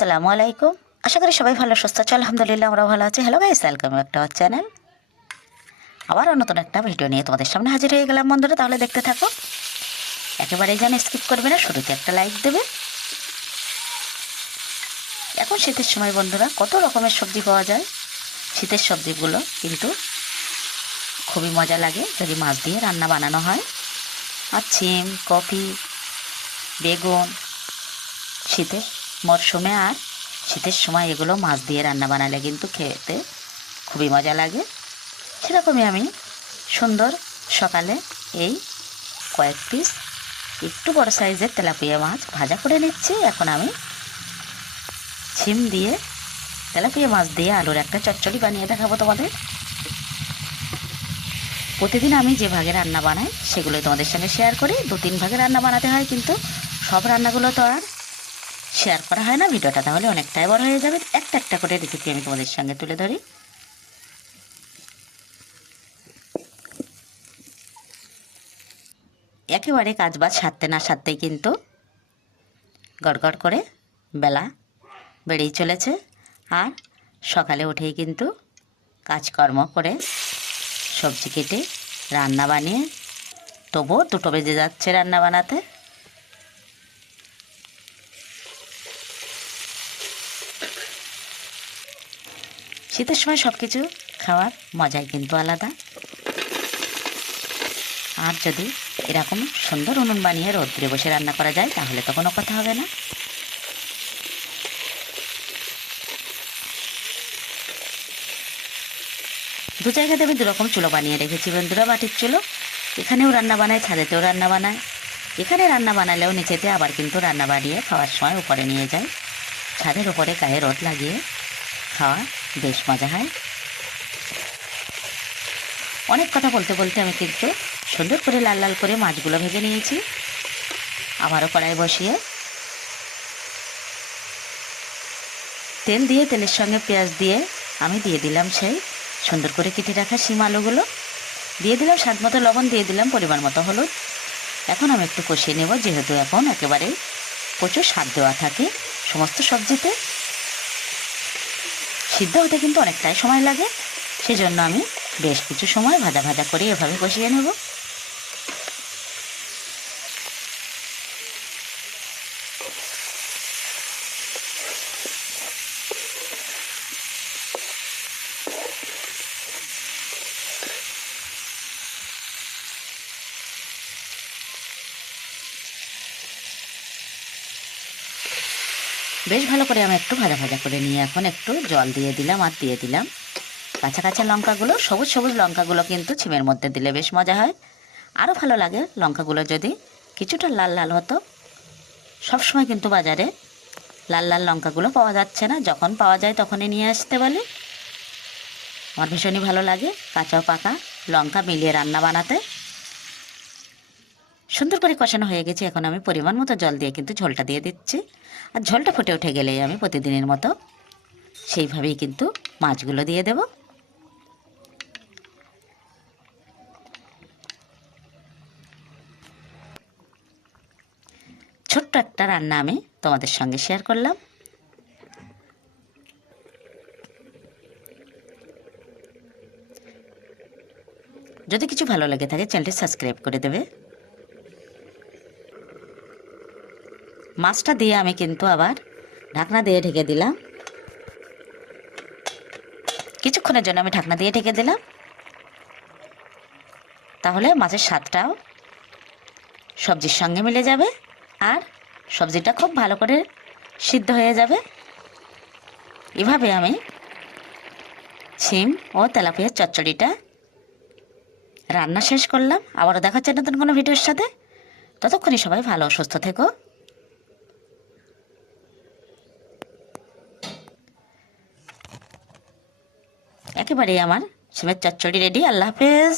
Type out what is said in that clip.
আসসালামু আলাইকুম। আশা করি সবাই ভালো, সুস্থ আছো। আলহামদুলিল্লাহ আমরা ভালো আছি। হ্যালো গাইস ওয়েলকাম একটা চ্যানেল আবারও নতুন একটা ভিডিও নিয়ে তোমাদের সামনে হাজির হয়ে গেলাম। বন্ধুরা, তাহলে দেখতে থাকো। একেবারেই যেন স্কিপ করবে না, শুরুতে একটা লাইক দেবে। এখন শীতের সময় বন্ধুরা, কত রকমের সবজি পাওয়া যায়। শীতের সবজিগুলো কিন্তু খুবই মজা লাগে যদি মাছ দিয়ে রান্না বানানো হয়। আর সিম কফি বেগুন, শীতের মরশুমে আর শীতের সময় এগুলো মাছ দিয়ে রান্না বানালে কিন্তু খেতে খুবই মজা লাগে। সেরকমই আমি সুন্দর সকালে এই কয়েক পিস একটু বড় সাইজের তেলাপিয়া মাছ ভাজা করে নিচ্ছি। এখন আমি ছিম দিয়ে তেলাপিয়া মাছ দিয়ে আলুর একটা চচ্চড়ি বানিয়ে দেখাবো তোমাদের। প্রতিদিন আমি যে ভাগে রান্না বানাই সেগুলো তোমাদের সঙ্গে শেয়ার করি। দু তিন ভাগে রান্না বানাতে হয় কিন্তু সব রান্নাগুলো তো আর শেয়ার করা হয় না, ভিডিওটা তাহলে অনেকটাই বড় হয়ে যাবে। একটা একটা করে রেসিপি আমি তোমাদের সঙ্গে তুলে ধরি। একেবারে কাজ বাজ সারতে না সারতেই কিন্তু গড়গড় করে বেলা বেড়েই চলেছে। আর সকালে উঠেই কিন্তু কাজকর্ম করে সবজি কেটে রান্না বানিয়ে, তবুও দুটো বেজে যাচ্ছে রান্না বানাতে। শীতের সময় সব কিছু খাওয়ার মজাই কিন্তু আলাদা। আর যদি এরকম সুন্দর উনুন বানিয়ে রোদ্রে বসে রান্না করা যায়, তাহলে তো কোনো কথা হবে না। দু জায়গাতে আমি দুরকম চুলো বানিয়ে রেখেছি বন্ধুরা মাটির চুলো। এখানেও রান্না বানায়, ছাদেতেও রান্না বানায়। এখানে রান্না বানালেও নিচেতে আবার কিন্তু রান্না বানিয়ে খাওয়ার সময় উপরে নিয়ে যায়। ছাদের উপরে গায়ে রোদ লাগিয়ে খাওয়া বেশ মজা হয়। অনেক কথা বলতে বলতে আমি কিন্তু সুন্দর করে লাল লাল করে মাছগুলো ভেজে নিয়েছি। আবারও কড়াই বসিয়ে তেল দিয়ে, তেলের সঙ্গে পেঁয়াজ দিয়ে আমি দিয়ে দিলাম সেই সুন্দর করে কেটে রাখা শিম আলুগুলো। দিয়ে দিলাম স্বাদ মতো লবণ, দিয়ে দিলাম পরিমাণ মতো হলুদ। এখন আমি একটু কষিয়ে নেব, যেহেতু এখন একেবারে প্রচুর স্বাদ দেওয়া থাকে সমস্ত সবজিতে। সিদ্ধ হতে কিন্তু অনেকটাই সময় লাগে। সেজন্য আমি বেশ কিছু সময় ভাজা ভাজা করে এভাবে কষিয়ে নেব। বেশ ভালো করে আমি একটু ভাজা ভাজা করে নিয়ে এখন একটু জল দিয়ে দিলাম আর দিয়ে দিলাম। কাঁচা কাঁচা লঙ্কাগুলো, সবুজ সবুজ লঙ্কাগুলো কিন্তু ছিমের মধ্যে দিলে বেশ মজা হয়। আরও ভালো লাগে লঙ্কাগুলো যদি কিছুটা লাল লাল হতো। সবসময় কিন্তু বাজারে লাল লাল লঙ্কাগুলো পাওয়া যাচ্ছে না। যখন পাওয়া যায় তখনই নিয়ে আসতে বলে। আমার ভীষণই ভালো লাগে কাঁচা পাকা লঙ্কা মিলিয়ে রান্না বানাতে। সুন্দর করে কষানো হয়ে গেছে। এখন আমি পরিমাণ মতো জল দিয়ে কিন্তু ঝোলটা দিয়ে দিচ্ছি। আর ঝোলটা ফুটে উঠে গেলেই আমি প্রতিদিনের মতো সেইভাবেই কিন্তু মাছগুলো দিয়ে দেব। ছোট্ট একটা রান্না আমি তোমাদের সঙ্গে শেয়ার করলাম। যদি কিছু ভালো লাগে থাকে চ্যানেলটি সাবস্ক্রাইব করে দেবে। মাছটা দিয়ে আমি কিন্তু আবার ঢাকনা দিয়ে ঢেকে দিলাম। কিছুক্ষণের জন্য আমি ঢাকনা দিয়ে ঢেকে দিলাম। তাহলে মাছের স্বাদটাও সবজির সঙ্গে মিলে যাবে আর সবজিটা খুব ভালো করে সিদ্ধ হয়ে যাবে। এভাবে আমি ছিম ও তেলাপিয়ার চচ্চড়িটা রান্না শেষ করলাম। আবারও দেখাচ্ছে নতুন কোনো ভিডিওর সাথে। ততক্ষণই সবাই ভালো সুস্থ থেকো। একেবারেই আমার। সিমের চচ্চড়ি রেডি আল্লাহ হাফেজ।